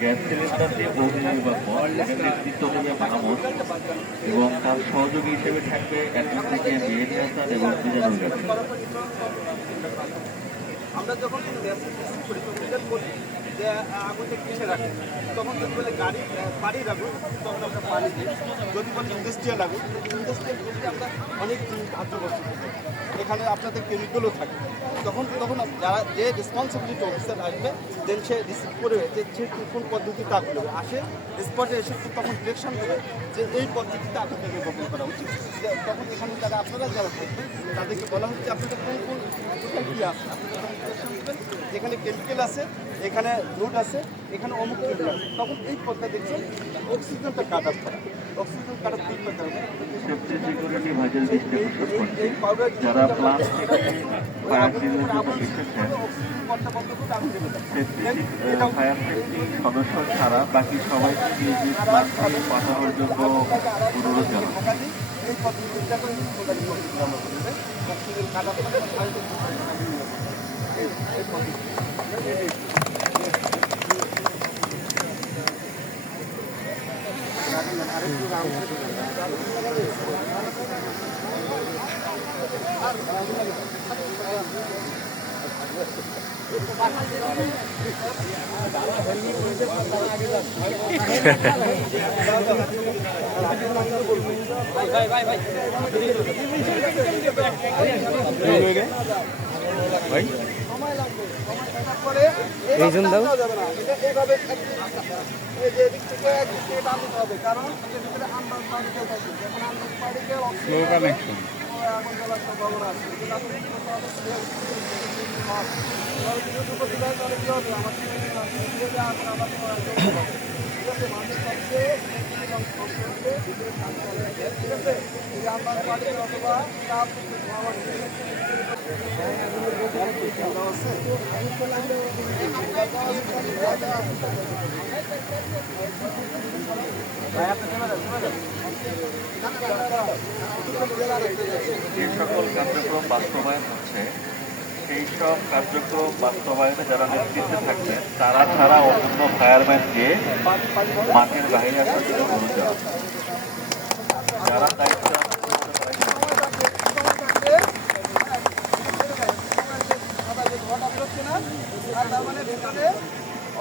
Gas সিলিন্ডারটি অগ্নিনির্বাপক নেতৃত্ব দেবে মাহমুদ এবং তার সহযোগী হিসেবে থাকবে অ্যাডমিনিস্ট্রেশন মেহেদি হাসান এবং মিজানুল গাজী। আমরা যখন করি যে আগুনটা কিসে রাখি, তখন যদি বলে বাড়ির আগুন তখন আমরা পানি দিই। যদি বলে ইন্ডাস্ট্রিয়াল আগুন, ইন্ডাস্ট্রিয়াল বলতে আমরা অনেক ধার্য বস্তু এখানে আপনাদের কেমিক্যালও থাকে। তখন যারা যে রেসপন্সিবিলিটি অফিসার আসবে দেন সে রিসিভ করে যে সে কোন পদ্ধতিতে আগুন দেবে, আসে স্পটে এসে তখন ডিরেকশন দেবে যে এই পদ্ধতিতে আগুনটা নির্বাপন করা উচিত। তখন এখানে যারা আপনারা যারা থাকবেন তাদেরকে বলা হচ্ছে আপনাদের কোন কোথায় কী আছে, আপনারা ডিরেকশন দেবেন যেখানে কেমিক্যাল আছে, এখানে রুট আছে, এখানে অমুক কেমিক্যাল আছে। তখন এই পথটা দেখছেন অক্সিজেনটা কাট অফ করা, অক্সিজেন কাট অফ দুই পথ যারা প্লাস ফায়ার সেফটি সদস্য ছাড়া বাকি সবাই পাঠানোর জন্য অনুরোধ জানানো। এই পদ্ধতিটা যে সকল কার্যক্রম বাস্তবায়ন হচ্ছে সেই সব কার্যক্রম বাস্তবায়নে যারা নেতৃত্বে থাকবেন তারা ছাড়া অন্য ফায়ারম্যানকে মাঠের বাইরে আসার জন্য অনুরোধ জানান। যারা দায়িত্ব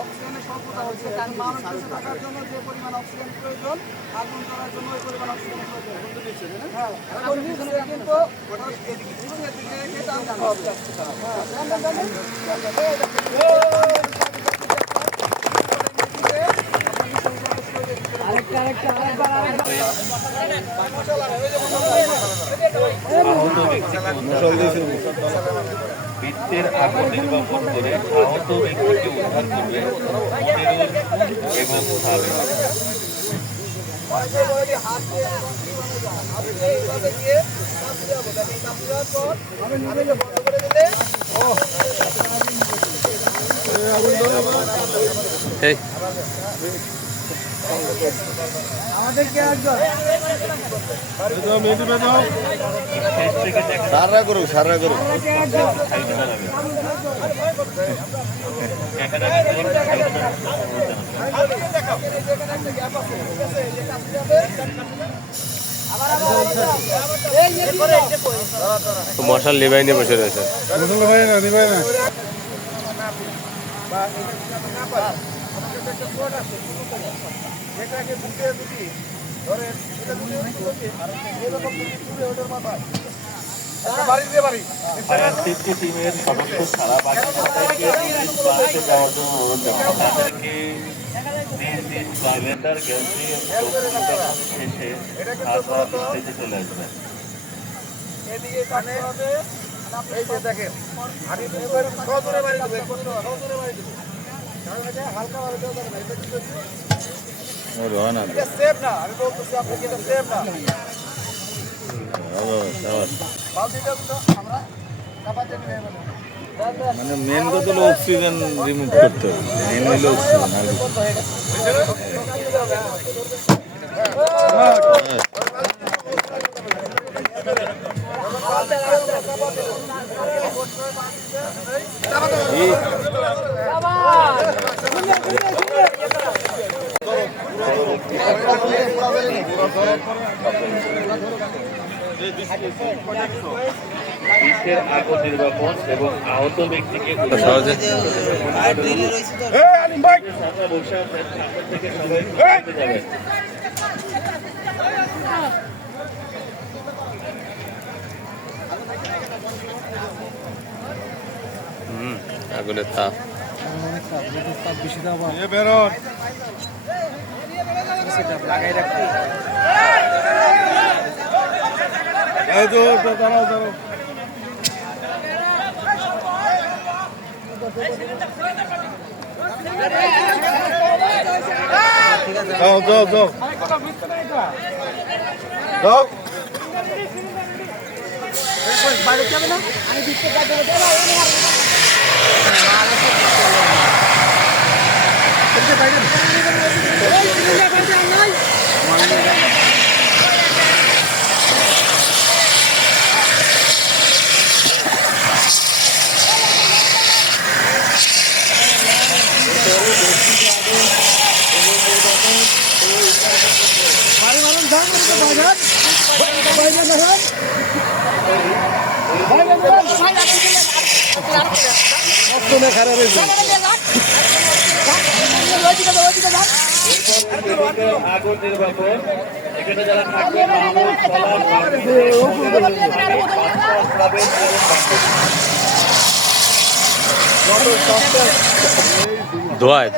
অক্সিজেনের স্বল্পতা হচ্ছে, কারণ মানুষ বেঁচে থাকার জন্য যে পরিমাণ অক্সিজেন প্রয়োজন, আগুন করার জন্য ওই পরিমাণ অক্সিজেন প্রয়োজন। হ্যাঁ, কিন্তু বৃত্তের আগুন নির্বাপন করে আহত ব্যক্তিকে উদ্ধার করবে এবং সারা করুক মশাল নিবাই নিয়ে বসে রয়েছে। যেটাকে বুকে যদি তিনটি টিমের সদস্য ছাড়া বাকি সবাইকে নিজ নিজ টয়লেটে যাওয়ার জন্য অনুরোধ জানাবো। তাদেরকে নিজ নিজ টয়লেটার গ্যালরি শেষে হাত ধোয়া স্টেজে চলে আসবেন। মানে মেন কথা হলো অক্সিজেন রিমুভ করতে হবে, মেন হলো অক্সিজেন আর কিছু বিষের আগুন নির্বাপন এবং আহত ব্যক্তিকে সহজে বসে আছেন সামনে থেকে সবাই যাবেন। আগুনের তাপ আগুন নির্বাপন এখানে যারা থাকবেন ধোয়ায়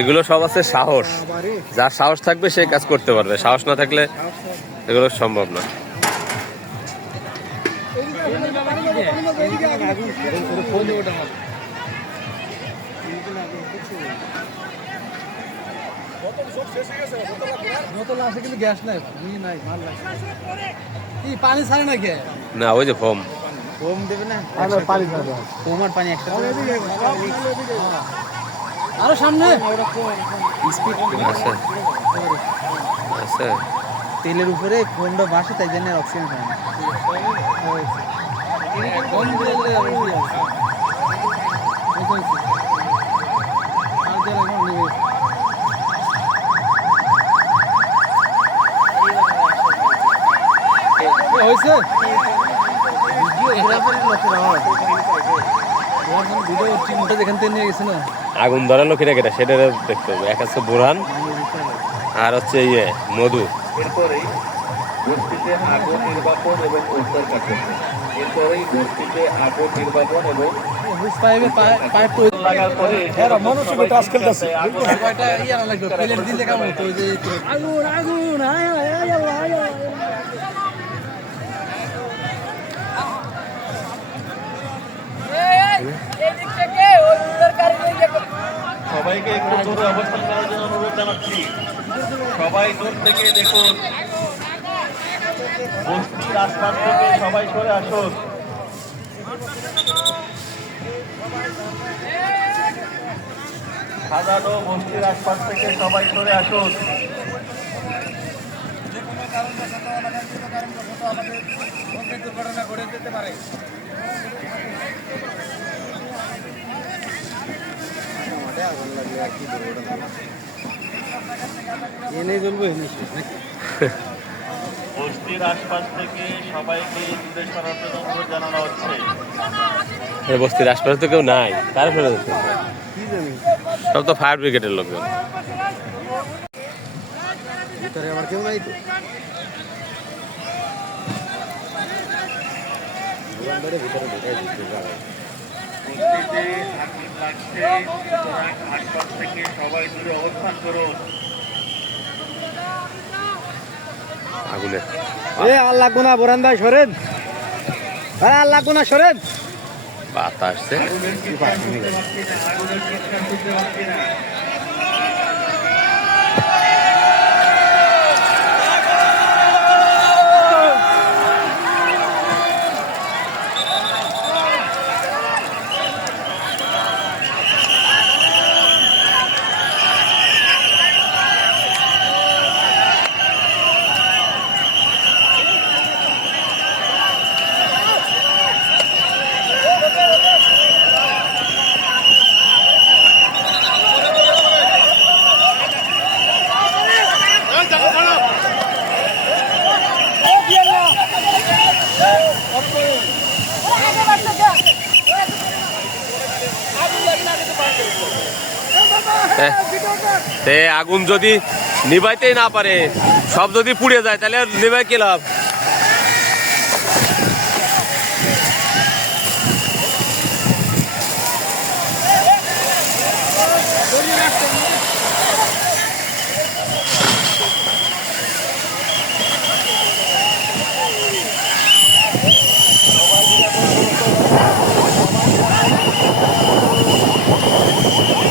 এগুলো সব আছে সাহস, যার সাহস থাকবে সে কাজ করতে পারবে, সাহস না থাকলে এগুলো সম্ভব না। পানি ছাড়ে না কে না ওই যে ফোম ফোম দেবে না পানি ফোম আর পানি একসাথে আরো সামনে স্পিড আছে আছে তেলের উপরে ফোমটা ভাসে তাই জন্য অক্সিজেন পায় না কম দিলে হয়েছে যেখান থেকে নিয়ে গেছে না আগুন ধরা লোকেরা কেটা সেটা দেখতে হবে। এক আছে বুরহান আর হচ্ছে ইয়ে মধু। এরপরেই গোষ্ঠীতে আগুন নির্বাপন এবং উদ্ধার কার্যক্রম। এরপরেই গোষ্ঠীতে আগুন নির্বাপন এবং পাইপ লাগার পরে আগুন আগুন সবাইকে একটু দূরে অবস্থান করার জন্য অনুরোধ জানাচ্ছি। সবাই দূর থেকে দেখুন, বস্তির আশপাশ থেকে সবাই সরে আসুন। সাজানো বস্তির আশপাশ থেকে সবাই সরে আসুন। দুর্ঘটনা ঘটে যেতে পারে এনে জ্বলবো বস্তির আশপাশ থেকে সবাইকে দূরে সরার জন্য অনুরোধ জানানো হচ্ছে। এই বস্তির আশপাশে তো কেউ নাই, কারে ফেলে দিচ্ছে? সব তো ফায়ার ব্রিগেডের লোকজন। ভিতরে আমার কেউ নাই তো। ভিতরে ঢুকাই দিচ্ছে বস্তিতে আগুন লাগছে, সুতরাং আশপাশ থেকে সবাই দূরে অবস্থান করুন। আগুনের আল্লাহ গুনা বোরান ভাই সরেন, আল্লাহ গুনা সরেন। বাতাস আসছে। আগুনের চিৎকার শুনতে পাচ্ছি না। আগুন যদি নিভাইতেই না পারে, সব যদি পুড়ে যায়, তাহলে নিভাই কি লাভ?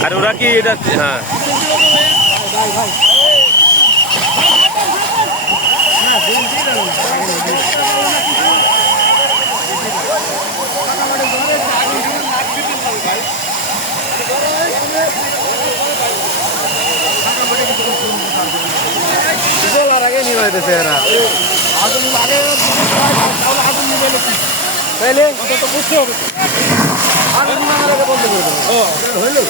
আর ওরা কি এটা, হ্যাঁ আগে নিয়ে যেতেছে এরা। আগুন লাগে আগুন নিয়ে তাইলে তো বুঝতে হবে। আগুন না লাগে বন্ধ করে দেবো। হইলো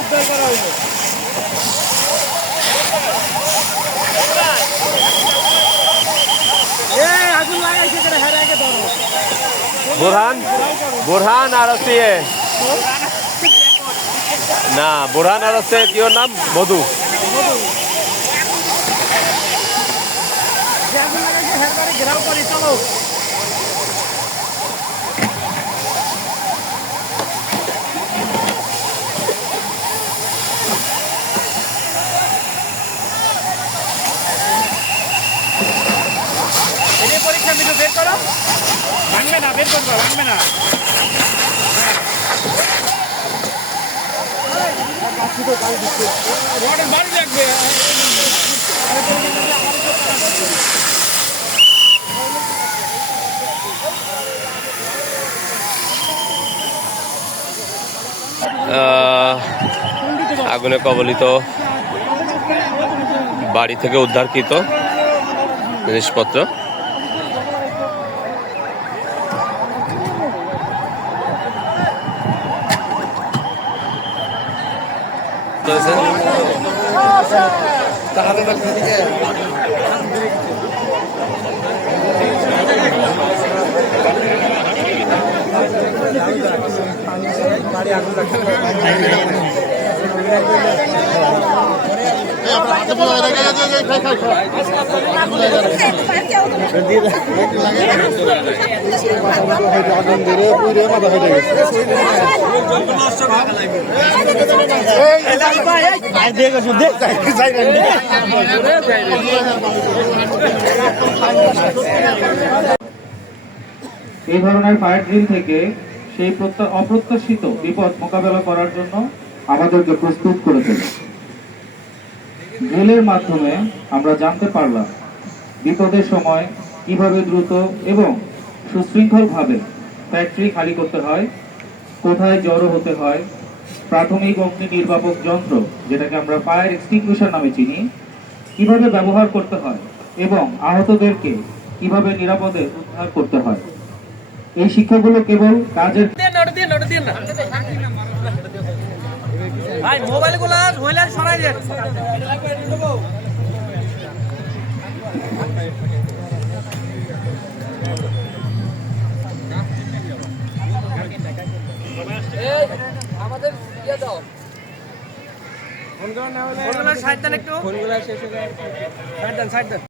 উদ্ধার করা হইল। আগুন লাগাইছে হেরাকে ধরো। বোরহান আর হচ্ছে না, বোরহান আর হচ্ছে কি ওর নাম, মধু। আগুন লাগাইছে হেরবারে ঘেরাও করি, চলো। পরীক্ষা মিলে বের করো, ভাঙবে না, বের করবো, ভাঙবে না। বাড়ি লাগবে। আগুনে কবলিত বাড়ি থেকে উদ্ধারকৃত জিনিসপত্র। এই ধরনের ফায়ার ড্রিল থেকে সেই অপ্রত্যাশিত বিপদ মোকাবেলা করার জন্য আমাদেরকে প্রস্তুত করে তোলে। ড্রিলের মাধ্যমে আমরা জানতে পারলাম বিপদের সময় কিভাবে দ্রুত এবং সুশৃঙ্খলভাবে ফ্যাক্টরি খালি করতে হয়, কোথায় জড়ো হতে হয়, প্রাথমিক অগ্নি নির্বাপক যন্ত্র, যেটাকে আমরা ফায়ার এক্সটিংগুইশার নামে চিনি, কিভাবে ব্যবহার করতে হয় এবং আহতদেরকে কিভাবে নিরাপদে উদ্ধার করতে হয়। এই শিক্ষাগুলো কেবল কাজের ভাই মোবাইল গুলা হইলে সরাই দেন। আমাদের ইয়ে দাও ফোনগুলো সাইড দেন একটু, ফোনগুলো শেষ হয়ে যায়, সাইড দেন।